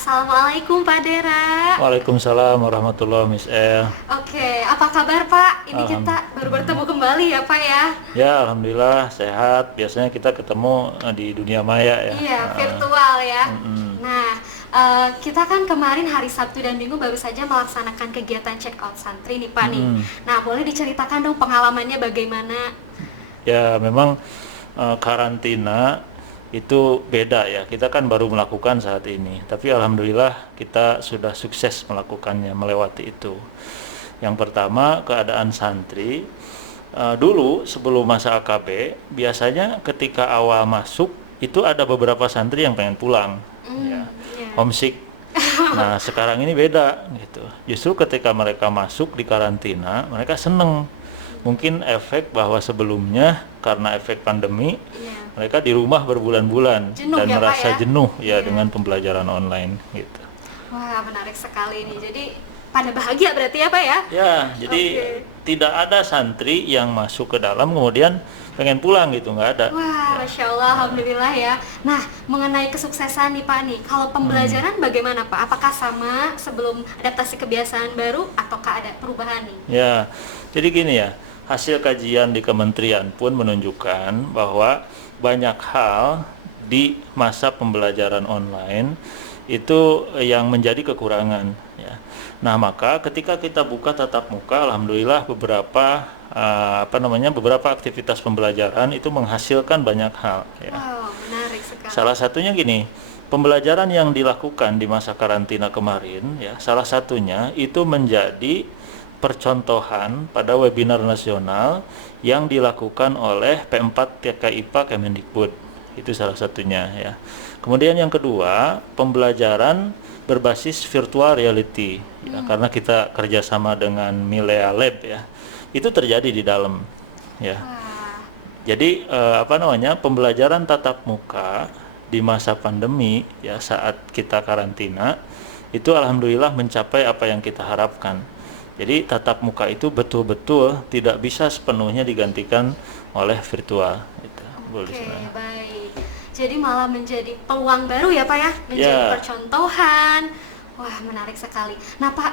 Assalamualaikum Pak Dera. Waalaikumsalam warahmatullahi Miss El. Oke, apa kabar Pak? Ini kita baru bertemu kembali ya Pak ya? Ya, alhamdulillah sehat. Biasanya kita ketemu di dunia maya ya. Iya, virtual ya. Nah, kita kan kemarin hari Sabtu dan Minggu baru saja melaksanakan kegiatan check out santri nih Pak nih. Nah, boleh diceritakan dong pengalamannya bagaimana? Ya, memang karantina itu beda ya. Kita kan baru melakukan saat ini. Tapi alhamdulillah kita sudah sukses melakukannya, melewati itu. Yang pertama, keadaan santri. Dulu sebelum masa AKB, biasanya ketika awal masuk itu ada beberapa santri yang pengen pulang, ya, homesick. Nah sekarang ini beda gitu. Justru ketika mereka masuk di karantina, mereka seneng. Mungkin efek bahwa sebelumnya karena efek pandemi, mereka di rumah berbulan-bulan dan ya, merasa Pak, ya? jenuh ya dengan pembelajaran online gitu. Wah, menarik sekali nih. Jadi pada bahagia berarti ya Pak ya? Ya, jadi tidak ada santri yang masuk ke dalam kemudian pengen pulang gitu, nggak ada. Wah, Masya Allah, Alhamdulillah ya. Nah, mengenai kesuksesan nih Pak nih, kalau pembelajaran bagaimana Pak? Apakah sama sebelum adaptasi kebiasaan baru ataukah ada perubahan nih? Ya, jadi gini ya, hasil kajian di kementerian pun menunjukkan bahwa banyak hal di masa pembelajaran online itu yang menjadi kekurangan ya. Nah, maka ketika kita buka tatap muka, alhamdulillah beberapa beberapa aktivitas pembelajaran itu menghasilkan banyak hal ya. Wow, menarik sekali. Salah satunya gini, pembelajaran yang dilakukan di masa karantina kemarin ya, salah satunya itu menjadi percontohan pada webinar nasional yang dilakukan oleh P4 TKIPA Kemendikbud. Itu salah satunya ya. Kemudian yang kedua, pembelajaran berbasis virtual reality ya, karena kita kerjasama dengan Milea Lab ya. Itu terjadi di dalam ya. Jadi pembelajaran tatap muka di masa pandemi ya, saat kita karantina itu alhamdulillah mencapai apa yang kita harapkan. Jadi tatap muka itu betul-betul tidak bisa sepenuhnya digantikan oleh virtual. Oke, baik. Jadi malah menjadi peluang baru ya Pak ya, menjadi percontohan. Wah, menarik sekali. Nah Pak,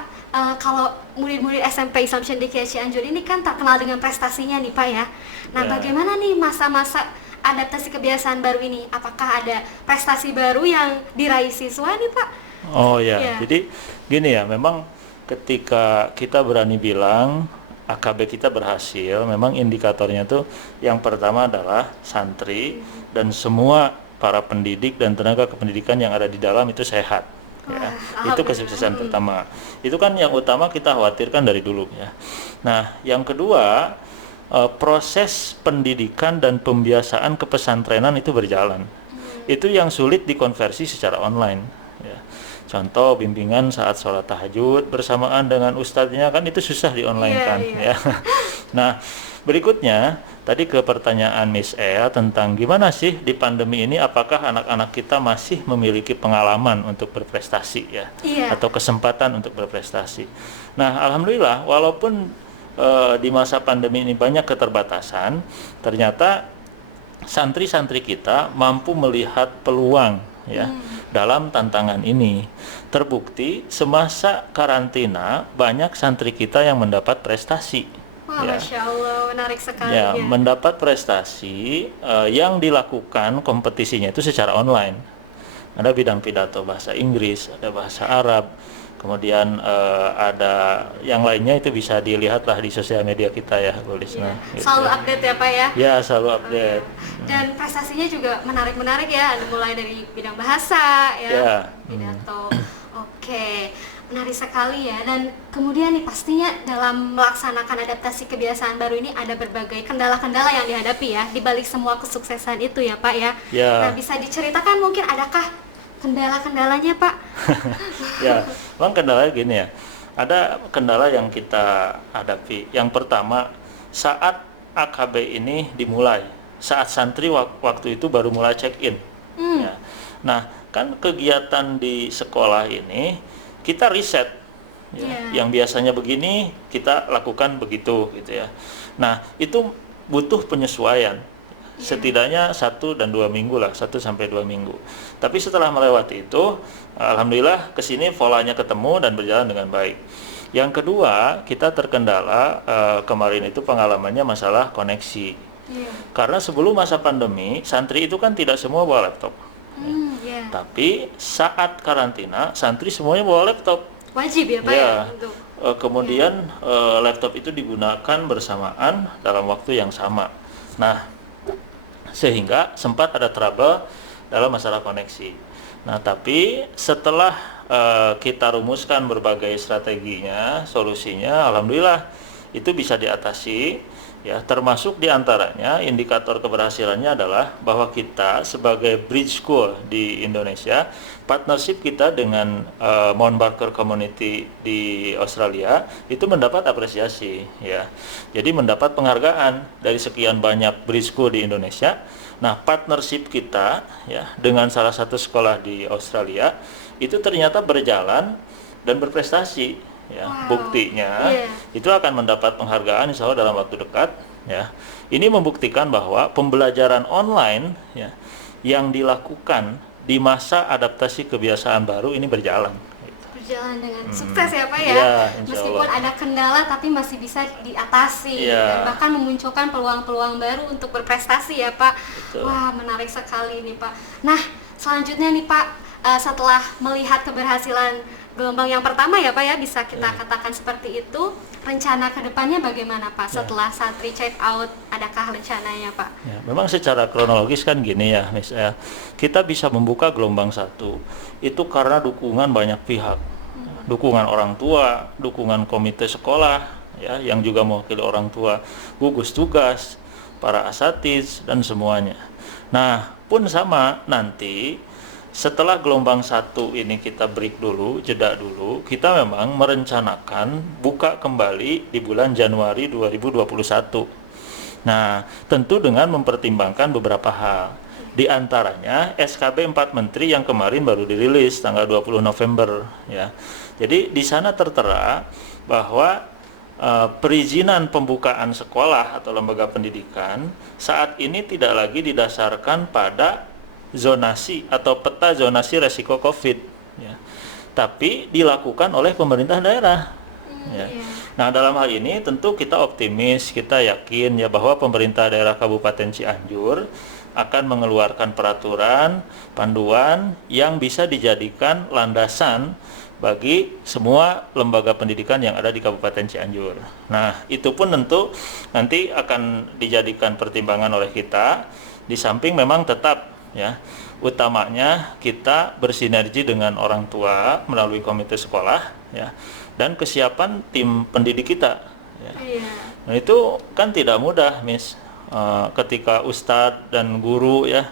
kalau murid-murid SMP Islam Cendekia Cianjur ini kan terkenal dengan prestasinya nih Pak ya. Nah, bagaimana nih masa-masa adaptasi kebiasaan baru ini? Apakah ada prestasi baru yang diraih siswa nih Pak? Oh ya, jadi gini ya, memang ketika kita berani bilang AKB kita berhasil, memang indikatornya tuh yang pertama adalah santri dan semua para pendidik dan tenaga kependidikan yang ada di dalam itu sehat. Ya, itu kesuksesan pertama. Itu kan yang utama kita khawatirkan dari dulu ya. Nah, yang kedua, proses pendidikan dan pembiasaan kepesantrenan itu berjalan. Itu yang sulit dikonversi secara online. Ya. Contoh bimbingan saat sholat tahajud bersamaan dengan ustadznya kan itu susah di online kan ya. Nah, berikutnya tadi ke pertanyaan Miss Ea tentang gimana sih di pandemi ini, apakah anak-anak kita masih memiliki pengalaman untuk berprestasi ya, atau kesempatan untuk berprestasi. Nah, alhamdulillah walaupun di masa pandemi ini banyak keterbatasan, ternyata santri-santri kita mampu melihat peluang ya dalam tantangan ini. Terbukti semasa karantina banyak santri kita yang mendapat prestasi. Wah, Masya Allah, menarik sekali ya. Mendapat prestasi yang dilakukan kompetisinya itu secara online. Ada bidang pidato bahasa Inggris, ada bahasa Arab, kemudian ada yang lainnya, itu bisa dilihatlah di sosial media kita ya, Bu Lisna. Gitu. Selalu update ya Pak ya? Ya, selalu update. Dan prestasinya juga menarik-menarik ya, ada mulai dari bidang bahasa ya, pidato. Oke, menarik sekali ya. Dan kemudian nih pastinya dalam melaksanakan adaptasi kebiasaan baru ini ada berbagai kendala-kendala yang dihadapi ya, di balik semua kesuksesan itu ya Pak ya. Nah, bisa diceritakan mungkin adakah kendala-kendalanya Pak? Ya, memang kendalanya gini ya. Ada kendala yang kita hadapi. Yang pertama, saat AKB ini dimulai, saat santri waktu itu baru mulai check-in. Ya. Nah, kan kegiatan di sekolah ini kita riset. Ya. Yang biasanya begini kita lakukan begitu gitu ya. Nah, itu butuh penyesuaian. setidaknya 1 dan 2 minggu lah, 1 sampai 2 minggu. Tapi setelah melewati itu, alhamdulillah kesini polanya ketemu dan berjalan dengan baik. Yang kedua, kita terkendala kemarin itu pengalamannya masalah koneksi. Karena sebelum masa pandemi, santri itu kan tidak semua bawa laptop. Tapi saat karantina, santri semuanya bawa laptop. Wajib ya Pak ya? Untuk kemudian laptop itu digunakan bersamaan dalam waktu yang sama. Nah, sehingga sempat ada trouble dalam masalah koneksi. Nah, tapi setelah kita rumuskan berbagai strateginya, solusinya, alhamdulillah itu bisa diatasi. Ya, termasuk diantaranya indikator keberhasilannya adalah bahwa kita sebagai bridge school di Indonesia, partnership kita dengan Mount Barker Community di Australia itu mendapat apresiasi. Ya, jadi mendapat penghargaan dari sekian banyak bridge school di Indonesia. Nah, partnership kita ya dengan salah satu sekolah di Australia itu ternyata berjalan dan berprestasi. Ya, buktinya itu akan mendapat penghargaan insya Allah dalam waktu dekat. Ya, ini membuktikan bahwa pembelajaran online ya yang dilakukan di masa adaptasi kebiasaan baru ini berjalan. Berjalan dengan sukses ya Pak ya. Meskipun ada kendala tapi masih bisa diatasi dan bahkan memunculkan peluang-peluang baru untuk berprestasi ya Pak. Betul. Wah, menarik sekali nih Pak. Nah, selanjutnya nih Pak, setelah melihat keberhasilan gelombang yang pertama ya Pak ya, bisa kita katakan seperti itu, rencana kedepannya bagaimana Pak setelah santri check out, adakah rencananya Pak? Ya, memang secara kronologis kan gini ya misalnya, kita bisa membuka gelombang 1 itu karena dukungan banyak pihak, dukungan orang tua, dukungan komite sekolah ya yang juga mewakili orang tua, gugus tugas, para asatiz dan semuanya. Nah, pun sama nanti setelah gelombang 1 ini kita break dulu, jeda dulu, kita memang merencanakan buka kembali di bulan Januari 2021. Nah, tentu dengan mempertimbangkan beberapa hal. Di antaranya SKB 4 Menteri yang kemarin baru dirilis tanggal 20 November ya. Jadi di sana tertera bahwa perizinan pembukaan sekolah atau lembaga pendidikan saat ini tidak lagi didasarkan pada zonasi atau peta zonasi resiko COVID ya. Tapi dilakukan oleh pemerintah daerah ya. Nah, dalam hal ini tentu kita optimis, kita yakin ya bahwa pemerintah daerah Kabupaten Cianjur akan mengeluarkan peraturan, panduan yang bisa dijadikan landasan bagi semua lembaga pendidikan yang ada di Kabupaten Cianjur. Nah, itu pun tentu nanti akan dijadikan pertimbangan oleh kita, di samping memang tetap ya, utamanya kita bersinergi dengan orang tua melalui komite sekolah ya, dan kesiapan tim pendidik kita ya. Nah, itu kan tidak mudah Miss, ketika ustadz dan guru ya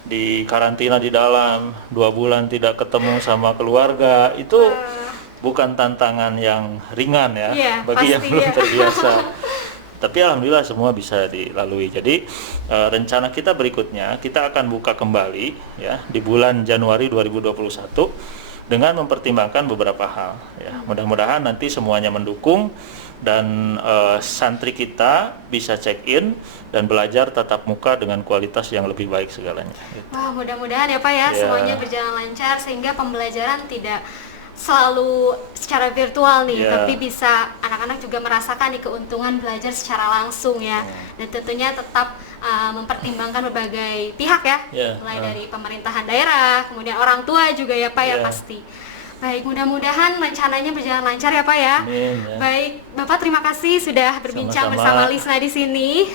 di karantina di dalam 2 bulan tidak ketemu sama keluarga, itu bukan tantangan yang ringan ya bagi yang belum terbiasa. Tapi alhamdulillah semua bisa dilalui. Jadi rencana kita berikutnya, kita akan buka kembali ya di bulan Januari 2021 dengan mempertimbangkan beberapa hal ya. Mudah-mudahan nanti semuanya mendukung dan santri kita bisa check in dan belajar tatap muka dengan kualitas yang lebih baik segalanya gitu. Wah, mudah-mudahan ya Pak ya semuanya berjalan lancar sehingga pembelajaran tidak selalu secara virtual nih, tapi bisa anak-anak juga merasakan nih keuntungan belajar secara langsung ya. Dan tentunya tetap mempertimbangkan berbagai pihak ya, mulai dari pemerintahan daerah, kemudian orang tua juga ya Pak ya pasti. Baik, mudah-mudahan rencananya berjalan lancar ya Pak ya. Amin, ya. Baik, Bapak terima kasih sudah berbincang bersama Lisna di sini.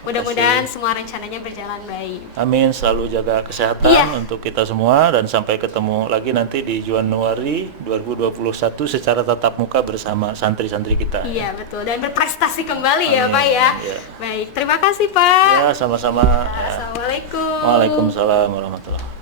Mudah-mudahan semua rencananya berjalan baik. Amin, selalu jaga kesehatan untuk kita semua dan sampai ketemu lagi nanti di Januari 2021 secara tatap muka bersama santri-santri kita. Iya, betul. Dan berprestasi kembali ya Pak ya. Baik, terima kasih Pak. Ya, sama-sama. Assalamualaikum. Waalaikumsalam warahmatullahi wabarakatuh.